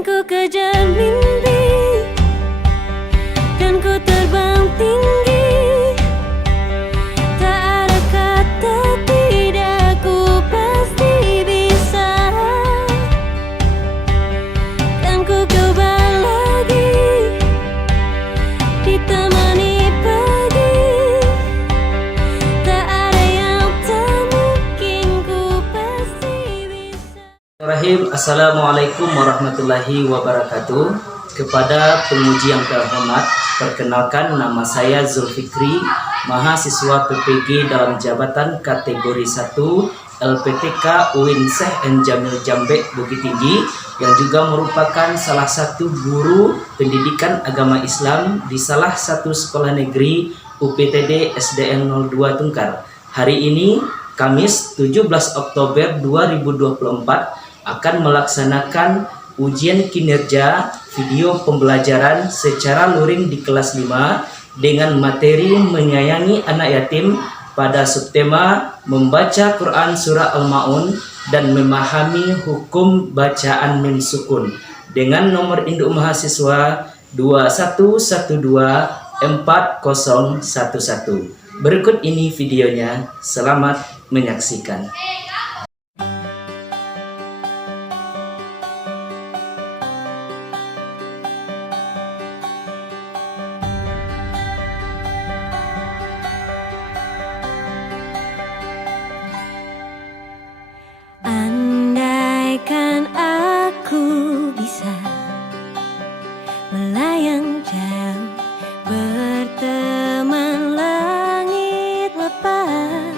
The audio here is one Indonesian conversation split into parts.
Kan ku kejar mimpi dan ku terbang tinggi. Tak ada kata tidak, ku pasti bisa. Dan ku coba lagi, ditemani pagi. Tak ada yang tak mungkin, ku pasti bisa. Assalamualaikum warahmatullahi wabarakatuh. Kepada penguji yang terhormat, perkenalkan nama saya Zulfikri, mahasiswa PPG dalam jabatan kategori 1 LPTK UIN Syekh N Jamil Jambe Bukit Tinggi, yang juga merupakan salah satu guru pendidikan agama Islam di salah satu sekolah negeri UPTD SDN 02 Tungkar. Hari ini Kamis 17 Oktober 2024 akan melaksanakan ujian kinerja video pembelajaran secara luring di kelas 5 dengan materi menyayangi anak yatim pada subtema membaca Quran surah Al-Maun dan memahami hukum bacaan mim sukun dengan nomor induk mahasiswa 21124011. Berikut ini videonya, selamat menyaksikan. Andaikan aku bisa melayang jauh, berteman langit lepas.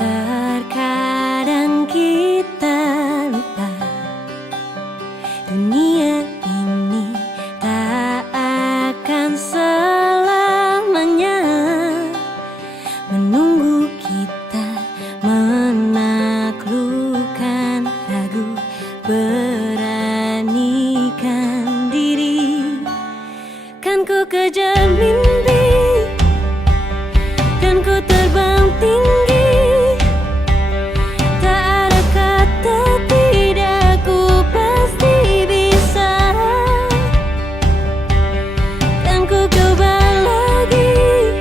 Terkadang kita lupa, dunia ini tak akan selamanya menunggu kita menaklukkan ragu, beranikan diri. Kan ku kejar mimpi dan ku terbang tinggi. Tak ada kata tidak, ku pasti bisa. Dan ku coba lagi,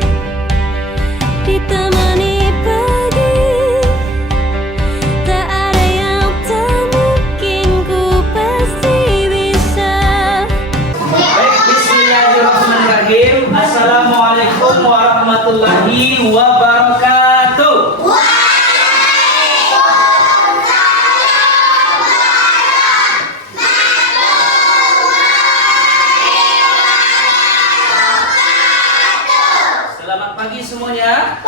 ditemani pagi. Tak ada yang tak mungkin, ku pasti bisa. Baik, bismillahirrahmanirrahim. Assalamualaikum warahmatullahi wabarakatuh. Selamat pagi semuanya.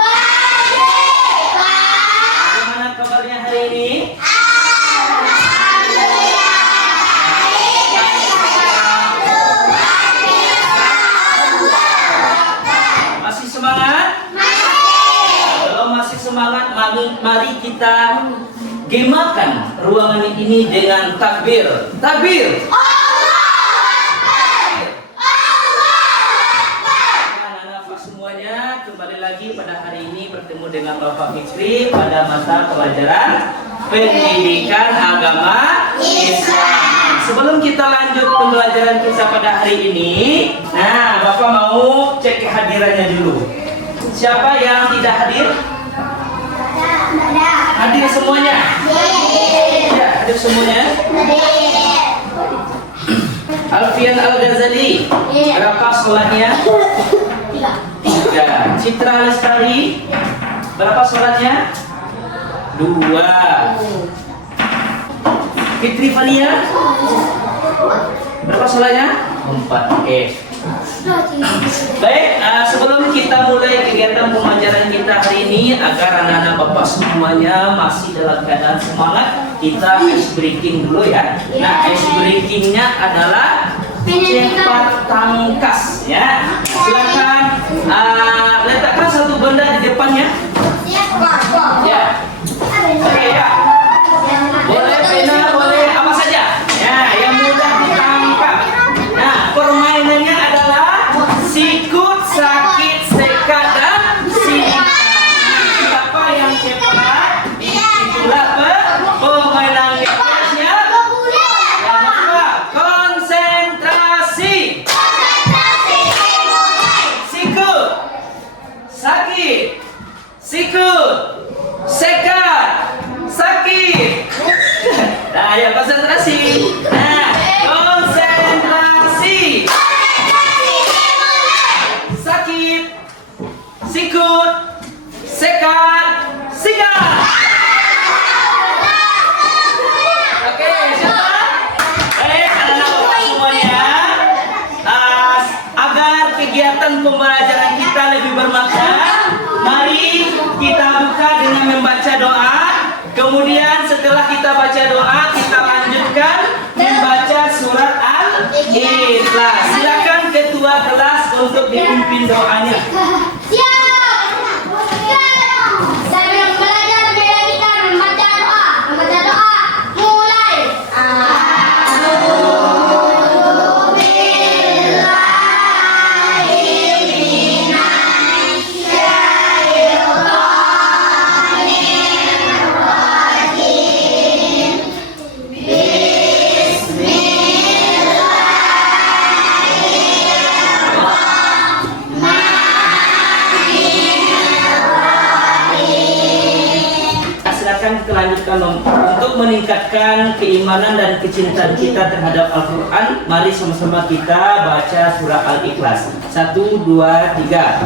Bagaimana kabarnya hari ini? Masih semangat? Kalau masih semangat, mari kita gemakan ruangan ini dengan takbir. Takbir. Anak-anak semuanya, kembali lagi pada hari ini bertemu dengan Bapak Fikri pada mata pelajaran pendidikan agama Islam. Sebelum kita lanjut pembelajaran kita pada hari ini, nah Bapak mau cek kehadirannya dulu. Siapa yang tidak hadir? Hadir semuanya? Ya, hadir semuanya. Alfian Al-Ghazali, berapa sholatnya? 3. Citra Lestari, berapa sholatnya? 2. Fitri Fania, berapa sholatnya? 4. Oke. Baik, sebelum kita mulai kegiatan pembelajaran kita hari ini, agar anak-anak Bapak semuanya masih dalam keadaan semangat, kita ice breaking dulu ya. Nah, ice breakingnya adalah cepat tangkas ya. Silakan letakkan satu benda di depannya. Ya. Oke ya. Boleh pena, boleh apa saja. Ya, yang mudah ditangkap. Nah, permainannya adalah sikut, sakit, sekat, dan sikat. Siapa yang cepat, itulah permainan. pembelajaran kita lebih bermakna, mari kita buka dengan membaca doa. Kemudian setelah kita baca doa, kita lanjutkan membaca surat Al-Ikhlas. Silakan ketua kelas untuk dipimpin doanya. Sebelum belajar, mari kita membaca doa. Membaca doa, mulai. Silakan kita lanjutkan untuk meningkatkan keimanan dan kecintaan kita terhadap Al-Quran. Mari sama-sama kita baca surah Al-Ikhlas. 1, 2, 3.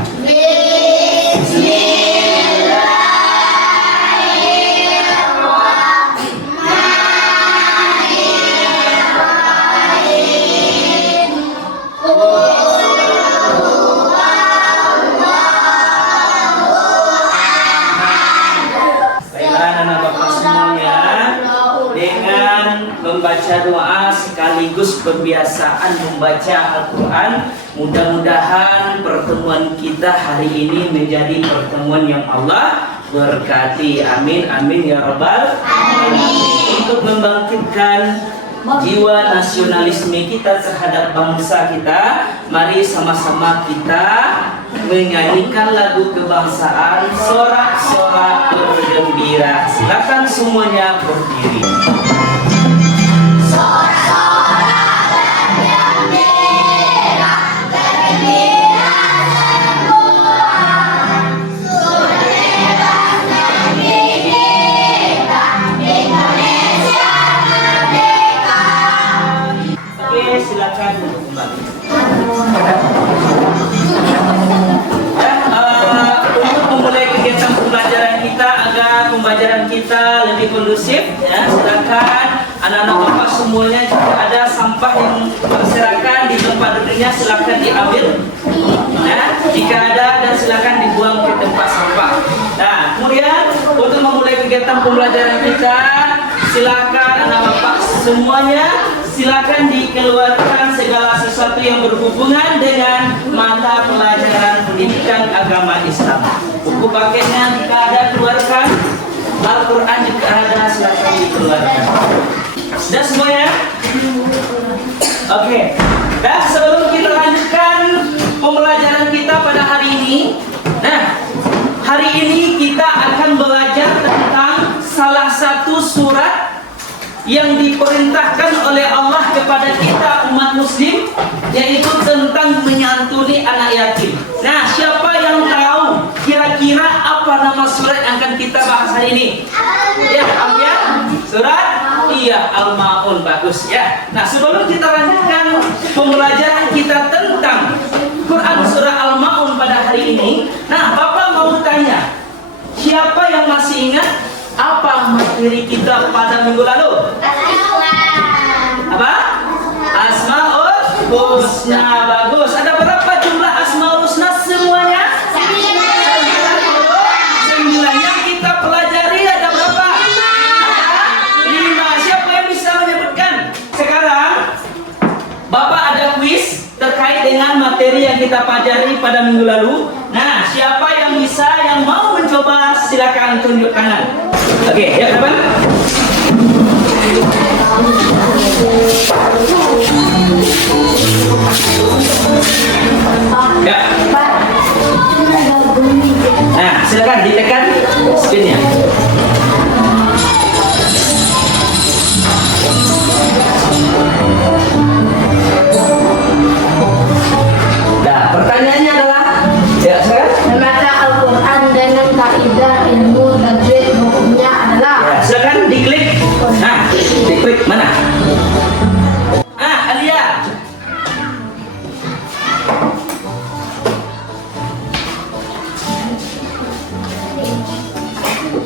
Membaca doa sekaligus kebiasaan membaca Al-Quran. Mudah-mudahan pertemuan kita hari ini menjadi pertemuan yang Allah berkati. Amin, amin ya rabbal alamin. Untuk membangkitkan jiwa nasionalisme kita terhadap bangsa kita, mari sama-sama kita menyanyikan lagu kebangsaan, sorak-sorak bergembira. Silakan semuanya berdiri. Silakan untuk kembali. Untuk memulai kegiatan pembelajaran kita agar pembelajaran kita lebih kondusif, ya, silakan anak-anak bapak semuanya jika ada sampah yang berserakan di tempat duduknya silakan diambil. Ya, jika ada dan silakan dibuang ke tempat sampah. Nah, kemudian untuk memulai kegiatan pembelajaran kita, silakan anak bapak semuanya silakan dikeluarkan segala sesuatu yang berhubungan dengan mata pelajaran pendidikan agama Islam. Buku paketnya jika ada keluarkan, Al-Quran jika ada silakan dikeluarkan. Sudah semuanya? Oke. Dan sebelum kita lanjutkan pembelajaran kita pada hari ini, nah, hari ini kita akan belajar tentang salah satu surat yang diperintahkan oleh Allah kepada kita umat muslim, yaitu tentang menyantuni anak yatim. Nah, siapa yang tahu kira-kira apa nama surat yang akan kita bahas hari ini? Ya, Al-Anbiya? Surat? Iya, Al-Ma'un. Bagus ya. Nah, sebelum kita lanjutkan pembelajaran kita tentang Quran surah Al-Ma'un pada hari ini, nah, Bapak mau tanya, siapa yang masih ingat apa materi kita pada minggu lalu? Apa? Asmaul Husna. Bagus. Ada berapa jumlah Asmaul Husna semuanya? 9. Yang kita pelajari ada berapa? Ada 5. Siapa yang bisa menyebutkan? Sekarang Bapak ada kuis terkait dengan materi yang kita pelajari pada minggu lalu. Nah, siapa yang bisa, yang mau mencoba, silakan tunjuk tangan. Oke, ya kapan? Ya. Nah, silakan ditekan spinnya. Nah, pertanyaannya adalah, ya sekarang Membaca Al-Quran dengan kaidah ilmu tajwid hukumnya adalah. ya, silakan diklik. Nah, diklik mana? Alia.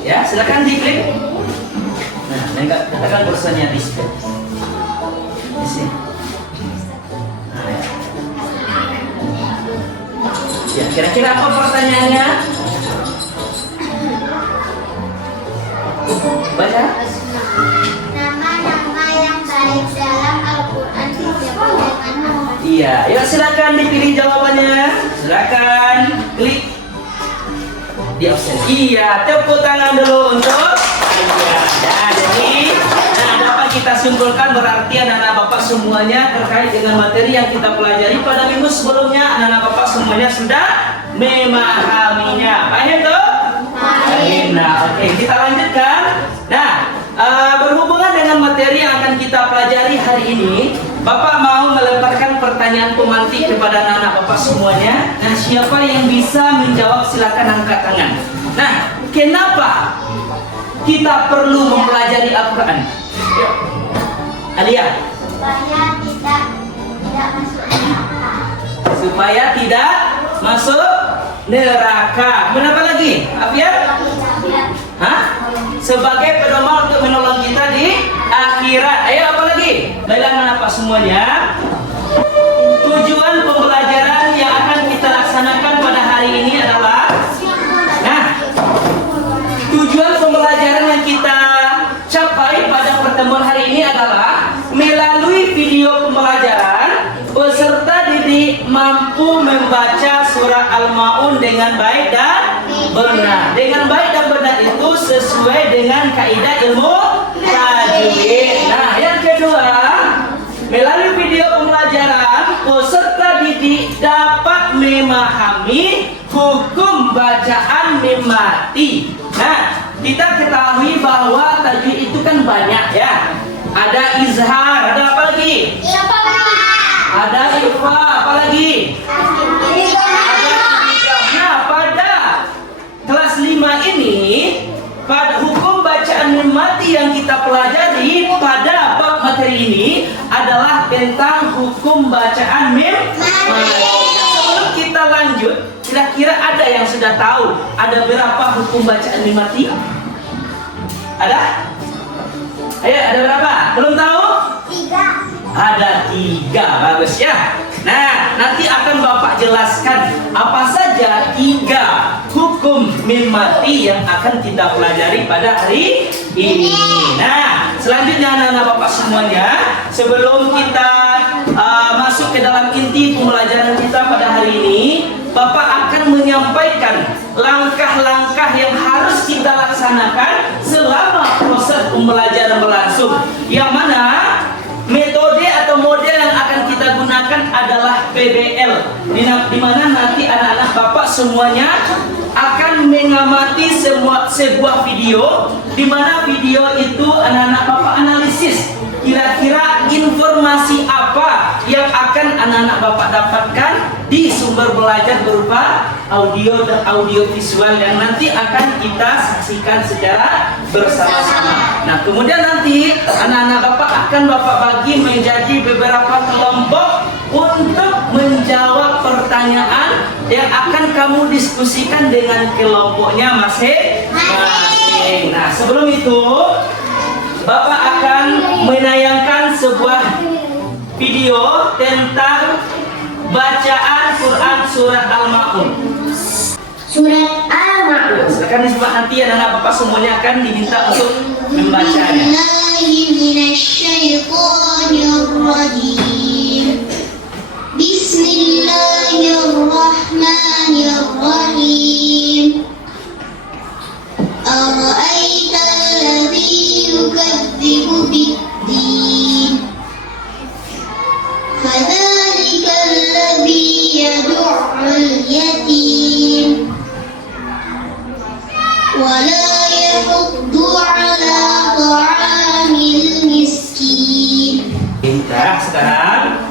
Ya, silakan diklik. Nah, enggak katakan kursanya di sini. Di sini. Nah, ya. Ya, kira-kira apa pertanyaannya? Baca. Nama-nama yang baik dalam Al-Quran disebut dengan nama. Iya, yuk silakan dipilih jawabannya. Silakan klik di option. Iya, tepuk tangan dulu untuk Ayah. Nah, jadi dapat kita simpulkan berarti anak-anak bapak semuanya terkait dengan materi yang kita pelajari pada minggu sebelumnya, anak-anak bapak semuanya sudah memahaminya. Paham tuh? Baik. Nah, oke, kita lanjutkan. Nah, berhubungan dengan materi yang akan kita pelajari hari ini, Bapak mau melemparkan pertanyaan pemantik kepada anak-anak Bapak semuanya. Nah, siapa yang bisa menjawab silakan angkat tangan. Nah, kenapa kita perlu mempelajari Al-Quran? Yuk. Alia. Supaya tidak masuk Supaya tidak masuk neraka. neraka. Kenapa lagi? Afiat? Hah? Sebagai pedoman untuk menolong kita di akhirat. Ayo apa lagi? Baiklah apa semuanya? Tujuan pembelajaran yang akan kita laksanakan pada hari ini adalah, nah, tujuan pembelajaran yang kita capai pada pertemuan hari ini adalah melalui video pembelajaran peserta didik mampu membaca surah Al-Maun dengan baik dan benar. Dengan baik dan benar itu sesuai dengan kaidah ilmu tajwid. Nah, yang kedua, melalui video pembelajaran peserta didik dapat memahami hukum bacaan mim mati. Nah, kita ketahui bahwa tajwid itu kan banyak ya. Ada izhar, ada apa lagi? Ada ikhfa, apa lagi? Nah, pada kelas 5 ini, pada hukum bacaan mim mati yang kita pelajari pada bab materi ini adalah tentang hukum bacaan mim mati. Sebelum kita lanjut, kira-kira ada yang sudah tahu ada berapa hukum bacaan mim mati? Ada? Ayo, ada berapa? Belum tahu? 3. Ada 3, bagus ya. Nah, nanti akan Bapak jelaskan apa saja 3 hukum mim mati yang akan kita pelajari pada hari ini. Nah, selanjutnya anak-anak Bapak semuanya, sebelum kita masuk ke dalam inti pembelajaran kita pada hari ini, Bapak akan menyampaikan langkah-langkah yang harus kita laksanakan selama proses pembelajaran berlangsung. Yang mana metode atau model yang akan kita gunakan adalah PBL, di mana nanti anak-anak Bapak semuanya akan mengamati sebuah video, di mana video itu anak-anak Bapak analisis kira-kira informasi apa yang akan anak-anak Bapak dapatkan di sumber belajar berupa audio dan audio visual yang nanti akan kita saksikan secara bersama-sama. Nah, kemudian nanti anak-anak Bapak akan Bapak bagi menjadi beberapa kelompok untuk menjawab pertanyaan yang akan kamu diskusikan dengan kelompoknya masing-masing. Nah, sebelum itu Bapak akan menayangkan sebuah video tentang bacaan Quran surat Al-Maun. Surat Al-Maun. Silakan disimak, nanti anak-anak Bapak semuanya akan diminta untuk membacanya. Bismillahirrahmanirrahim. أرأيت الذي يكذب بالدين فذلك الذي يدع اليتيم ولا يحض على طعام المسكين. Nah, sekarang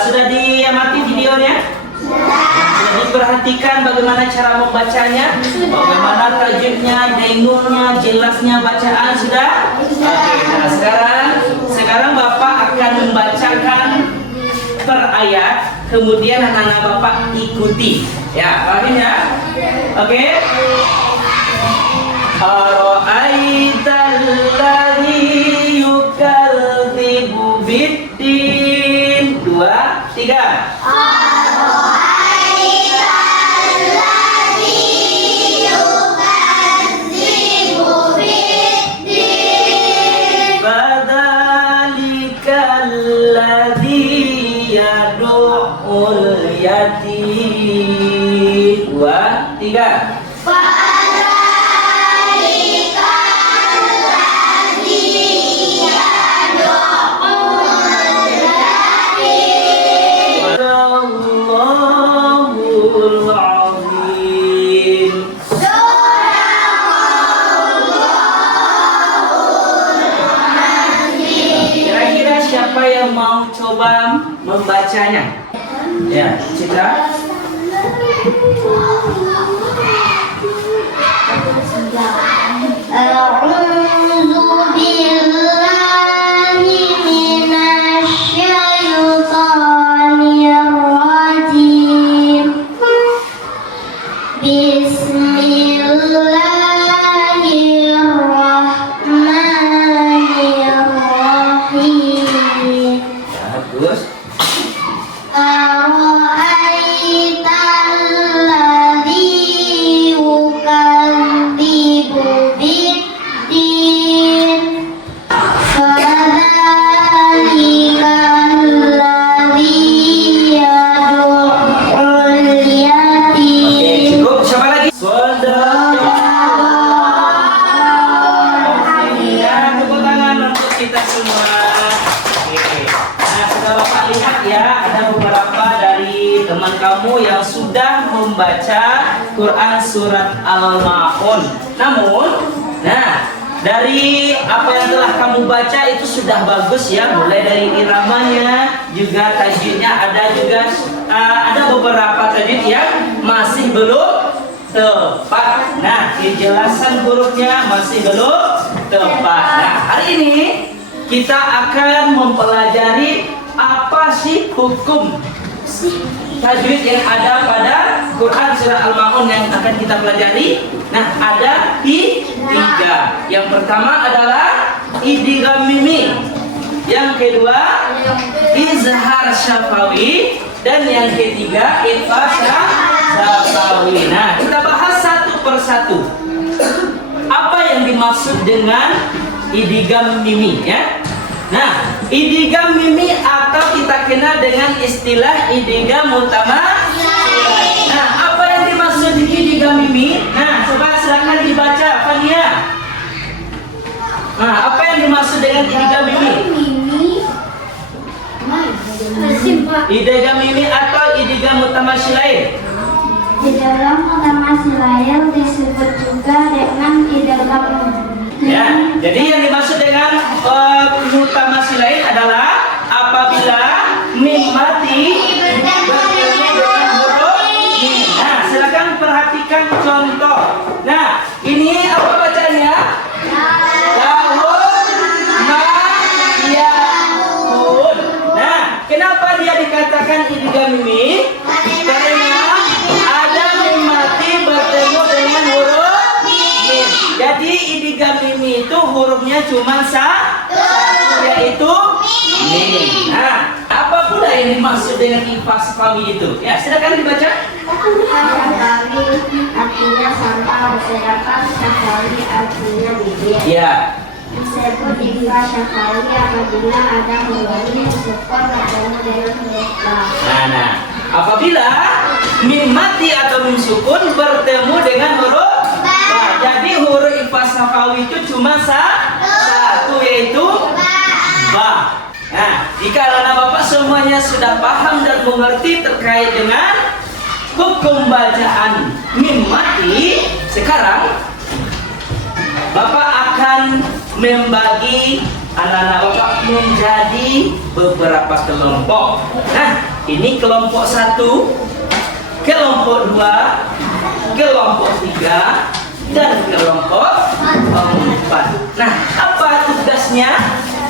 sudah diamati videonya? Sudah diperhatikan bagaimana cara membacanya, bagaimana tajwidnya, dengunnya, jelasnya bacaan sudah? Oke, nah sekarang Bapak akan membacakan per ayat, kemudian anak-anak Bapak ikuti. Ya, paham ya? Oke. Ara'aital ladzi yukadzibu biddin. 2, 3. أرأيت Siapa yang mau coba membacanya? Ya, Citra. A'udzu billahi minasyaitonir rajim. Bismillahirrahmanirrahim. Bagus. Ara'aitalladzi yukadzibu biddin. Fadzalikal-ladzi yad'ul yatim. Oke, cukup. Siapa lagi? Ya, tepuk tangan untuk kita semua. Oke. Nah, sudah Bapak lihat ya, ada beberapa dari teman kamu yang sudah membaca Quran surat Al-Ma'un. Namun, nah, dari apa yang telah kamu baca itu sudah bagus ya, mulai dari iramanya, juga tajwidnya, ada juga ada beberapa tajwid yang masih belum tepat. Nah, kejelasan hurufnya masih belum tepat. Nah, hari ini kita akan mempelajari apa sih hukum tajwid yang ada pada Quran surah Al-Ma'un yang akan kita pelajari. Nah, ada tiga. Yang pertama adalah idgham mimi. Yang kedua izhar syafawi, dan yang ketiga ikhfa syafawi. Nah, kita bahas satu persatu. Apa yang dimaksud dengan idgham mimi ya? Nah, idgham mimi atau kita kenal dengan istilah idgham mutamatsilah. Nah, apa yang dimaksud idgham mimi? Nah, coba silakan dibaca, Fania. Nah, apa yang dimaksud dengan idgham mimi? Idgham mimi atau idgham mutamatsilah? Di dalam mutamatsilah disebut juga dengan idgham. Ya, jadi yang dimaksud dengan mutamatsilah adalah apabila mim mati bertemu dengan huruf mim. Nah, silakan perhatikan contoh. Nah, ini apa bacanya? Lahun ma yakun. Nah, kenapa dia dikatakan idgham mimi? Karena ada mim mati bertemu dengan huruf mim. Jadi idgham mimi itu hurufnya cuma satu, yaitu mim. Nah, apa pula yang dimaksud dengan ikhfa syafawi itu? Ya, silakan dibaca. Artinya sampah, sedangkan syafawi artinya bibir. Ya. Disebut ikhfa syafawi apabila ada huruf mim sukun bertemu dengan huruf ba. Nah, apabila mim mati atau mim sukun bertemu dengan huruf ba. Jadi huruf ikhfa syafawi itu cuma satu, yaitu ba. Nah, jika anak bapak semuanya sudah paham dan mengerti terkait dengan hukum bacaan mim mati, sekarang bapak akan membagi anak-anak bapak menjadi beberapa kelompok. Nah, ini kelompok 1, kelompok 2, kelompok 3, dan kelompok 4. Nah, apa tugasnya?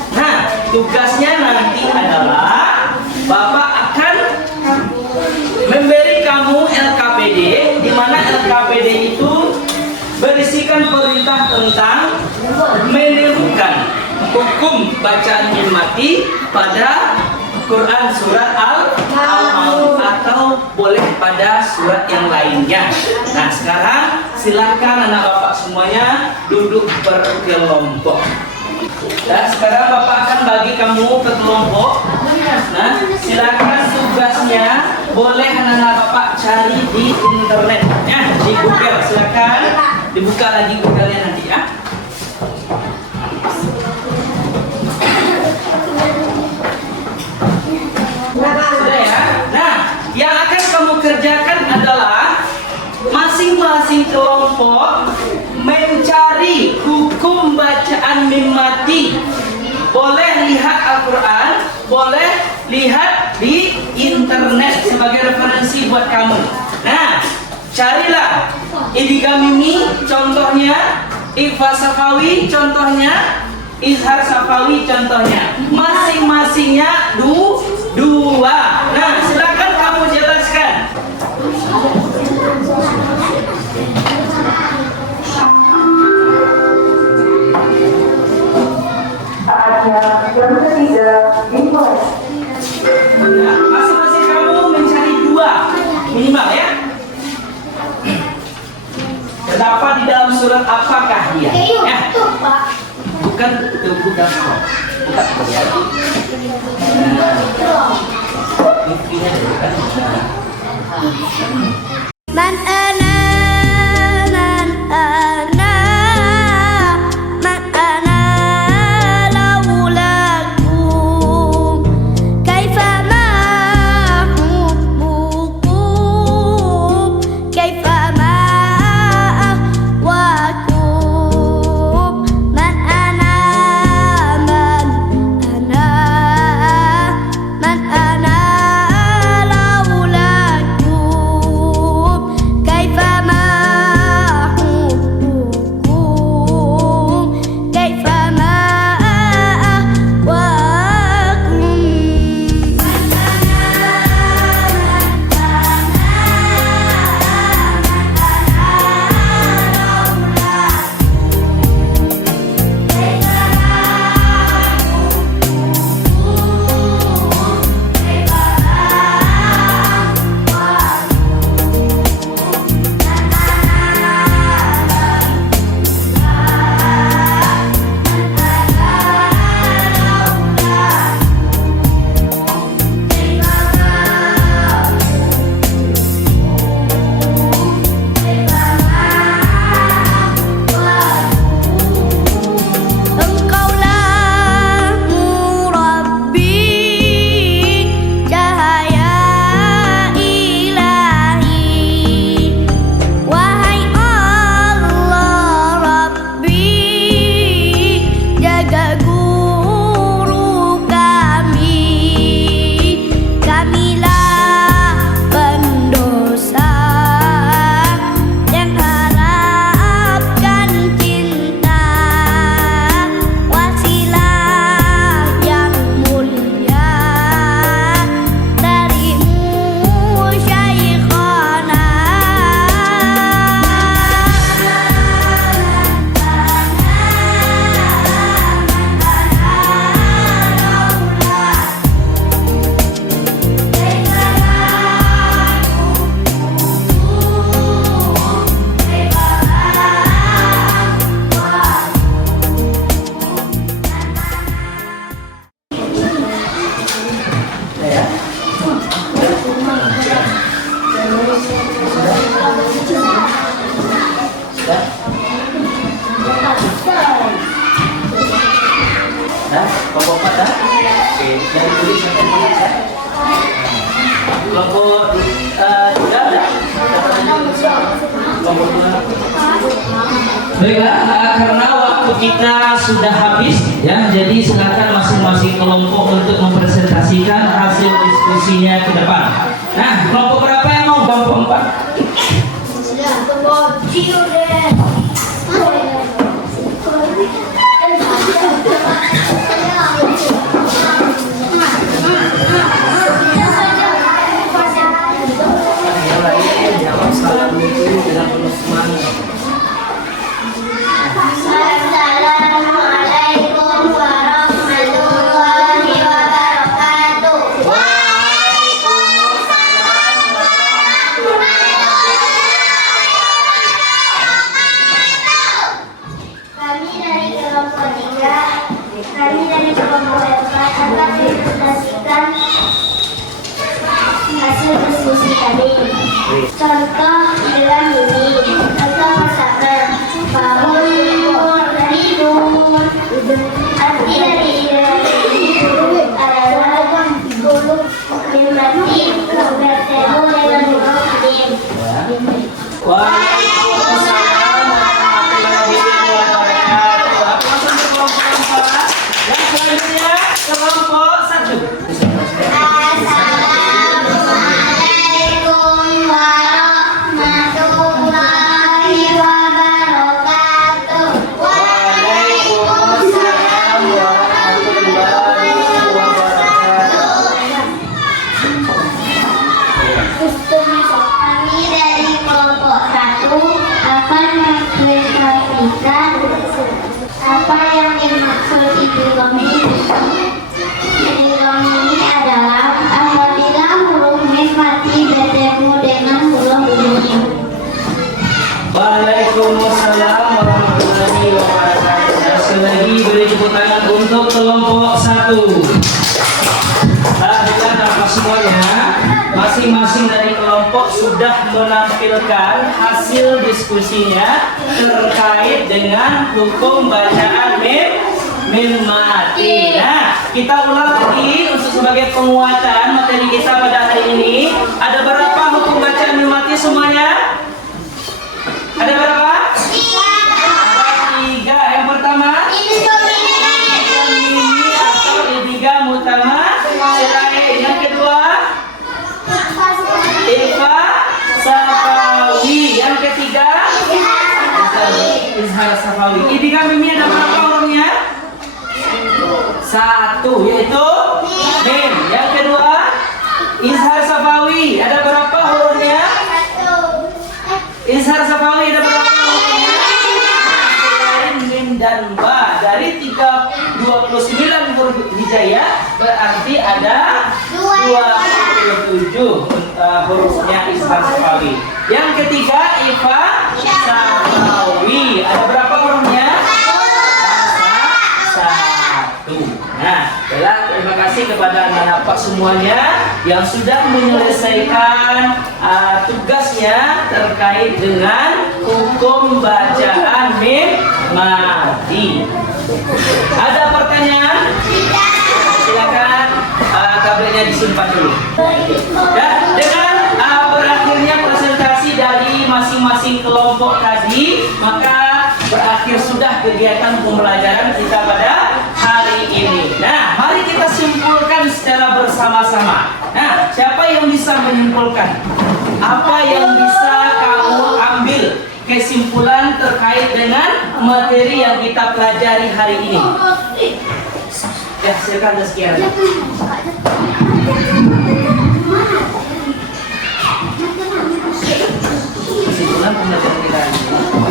Nah, tugasnya nanti adalah bapak akan memberi kamu LKPD, di mana LKPD itu berisikan perintah tentang menemukan hukum bacaan mim mati pada Quran surat Al-Ma'un atau boleh pada surat yang lainnya. Nah, sekarang silakan anak bapak semuanya duduk berkelompok. Dan sekarang bapak akan bagi kamu ke kelompok. Nah, silakan tugasnya boleh anak-anak bapak cari di internet ya, di Google. Silakan dibuka lagi Google-nya nanti ya. Sudah ya. Nah, yang akan kamu kerjakan adalah masing-masing kelompok mencari hukum bacaan mim mati. Boleh lihat Al-Quran, boleh lihat di internet sebagai referensi buat kamu. Nah, carilah Idgham Mimi contohnya, Ikhfa Safawi contohnya, Izhar Safawi contohnya. Masing-masingnya dua. Nah, silakan kamu jelaskan. Yang ketiga, dimulai. Nah, masing-masing kamu mencari dua minimal ya. Terdapat di dalam surat apakah dia? Bukan itu bukan kok. Bukan ya. Intinya bukan. Man ana man ana man ana laulakum kaifa ma hubbukum kaifa ma ahwakum man ana laulakum kaifa ma hubbukum kaifa ma Engkaulah Murabbi, cahaya ilahi. Wahai Allah Rabbi, jaga guru kami. Kamilah pendosa yang harapkan cinta, wasilah yang mulia darimu Syekhana. Dah, kelompok 4 dah. Oke, dari tulis sampai tulis ya. Kelompok 3 dah. Kelompok 2. Baiklah, karena waktu kita sudah habis ya, jadi silakan masing-masing kelompok untuk mempresentasikan hasil diskusinya ke depan. Nah, kelompok berapa yang mau? Kelompok 4. Assalamualaikum warahmatullahi wabarakatuh. Kami dari kelompok 3, kami dari kelompok 4 akan mempresentasikan hasil diskusi tadi. Contoh Idgham Mimi. Contoh pertama, bangun tidur. Arti dari Idgham Mimi adalah huruf mati bertemu dengan huruf mim. Waalaikumsalam warahmatullahi wabarakatuh. Yang selanjutnya kelompok 1. Alhamdulillah Bapak semuanya, masing-masing dari kelompok sudah menampilkan hasil diskusinya terkait dengan hukum bacaan mim mati. Nah, kita ulang lagi untuk sebagai penguatan materi kita pada hari ini. Ada berapa hukum bacaan mim mati semuanya? Ada berapa? Tiga. Yang pertama, mimi atau idgham utama selain. Yang kedua, ikhfa safawi. Yang ketiga, izhar safawi. Idgham mimi ada berapa hurufnya? Satu, yaitu mim. Yang kedua, izhar safawi. Ada berapa hurufnya? Izhar safawi ada berapa hurufnya? Selain mim dan ba. Dari 29 huruf hijaiyah berarti ada 27 hurufnya izhar safawi. Yang ketiga, ikhfa safawi. Ada berapa hurufnya? Nah, terima kasih kepada anak-anak Pak semuanya yang sudah menyelesaikan tugasnya terkait dengan hukum bacaan mim mati. Ada pertanyaan? Silakan tabletnya disimpan dulu. Dan dengan berakhirnya presentasi dari masing-masing kelompok tadi, maka berakhir sudah kegiatan pembelajaran kita pada hari ini. Nah, mari kita simpulkan secara bersama-sama. Nah, siapa yang bisa menyimpulkan? Apa yang bisa kamu ambil kesimpulan terkait dengan materi yang kita pelajari hari ini? Ya, silakan sekian. Kesimpulan pembelajaran kita hari ini.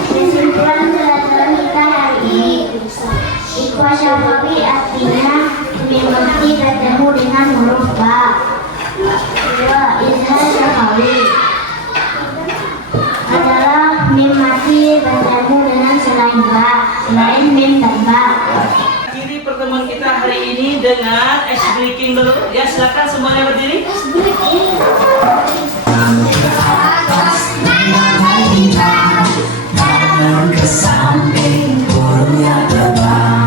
Kesimpulan pelajaran kita hari ini, ikhfa safawi artinya mim mati bertemu dengan huruf ba. Kedua, izhar safawi adalah mim mati bertemu dengan selain ba, selain mim dan ba. Akhiri pertemuan kita hari ini dengan ice breaking dulu. Ya, silakan semuanya berdiri. Ke samping burung yang terbang,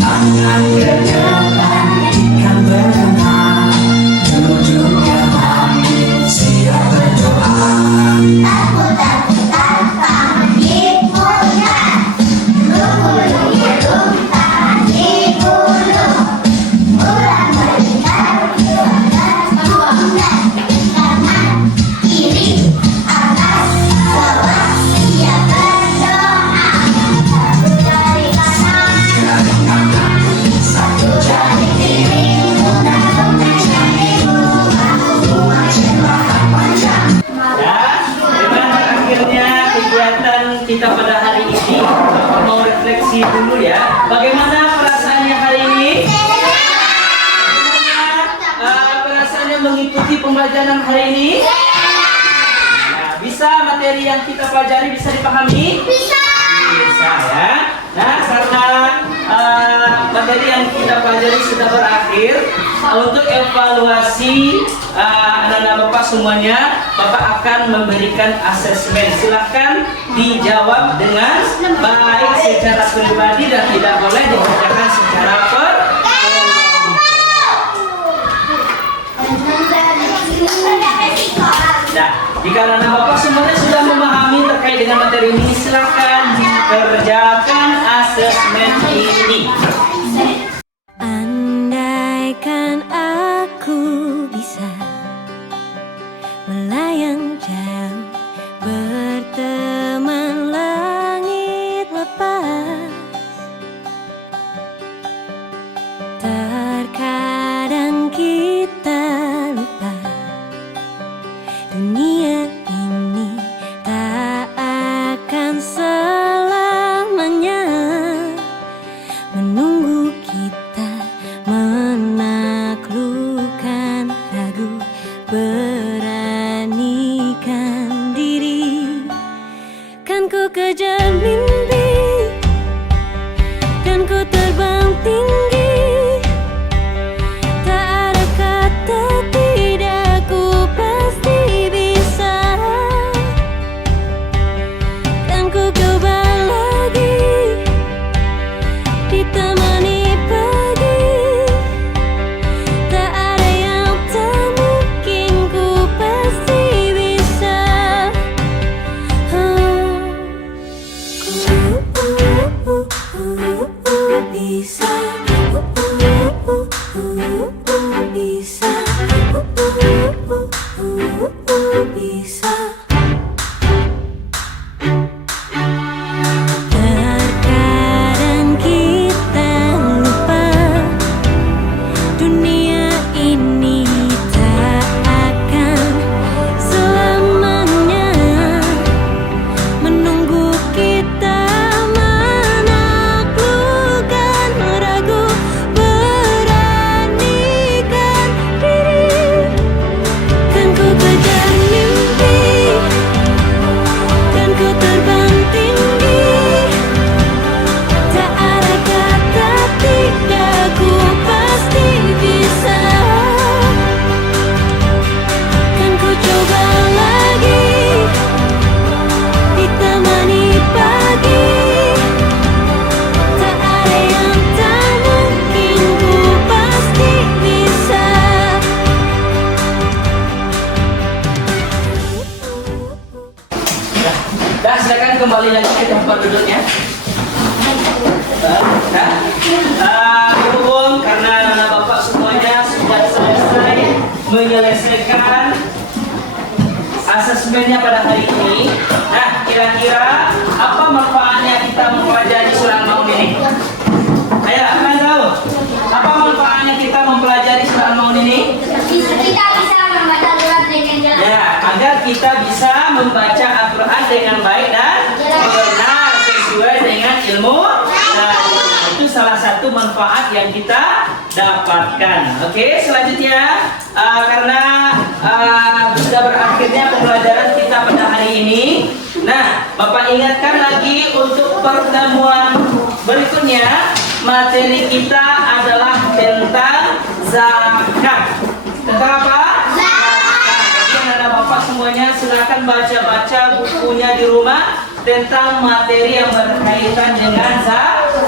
tangan ke depan ikan berenang, duduk ke langit siap berdoa. Takut tanpa hiburan, gulung gulung tadi gulung, bulan berbinar dan buangkan kanan kiri atas bawah siap berdoa. Satu jari kanan, satu jari kiri, mudah-mudahan jarimu aku buat celaka panjang. Ya, dengan berakhirnya kegiatan kita pada hari ini, Bapak mau refleksi dulu ya. Bagaimana perasaannya hari ini? Bagaimana perasaannya mengikuti pembelajaran hari ini? Nah, bisa materi yang kita pelajari bisa dipahami? Bisa ya. Nah, karena materi yang kita pelajari sudah berakhir, untuk evaluasi anak-anak Bapak semuanya, Bapak akan memberikan asesmen. Silahkan dijawab dengan baik secara pribadi dan tidak boleh dikerjakan secara Nah, jika anak Bapak semuanya sudah memahami terkait dengan materi ini, silahkan dikerjakan asesmen ini. Andaikan aku bisa melayang jauh, berteman langit lepas. Terkadang kita lupa dunia ini tak akan selamanya menunggu. akhirnya pada hari ini. Nah, kira-kira apa manfaatnya kita mempelajari surah Al-Maun ini? Ayo, kalian tahu? Apa manfaatnya kita mempelajari surah Al-Maun ini? Kita bisa membaca Al-Quran dengan jelas. Ya, agar kita bisa membaca Al-Quran dengan baik dan benar sesuai dengan ilmu. Nah, itu salah satu manfaat yang kita dapatkan. Oke, selanjutnya karena sudah berakhirnya pembelajaran kita pada hari ini. Nah, Bapak ingatkan lagi untuk pertemuan berikutnya, materi kita adalah tentang zakat. Tentang apa? Anak Bapak semuanya silakan baca-baca bukunya di rumah tentang materi yang berkaitan dengan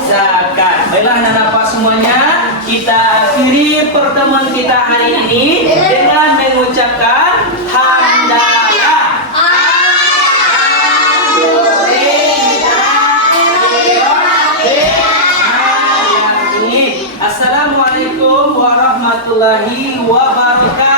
zakat. Baiklah anak Bapak semuanya, kita akhiri pertemuan kita hari ini dengan mengucapkan hamdalah. Assalamualaikum warahmatullahi wabarakatuh.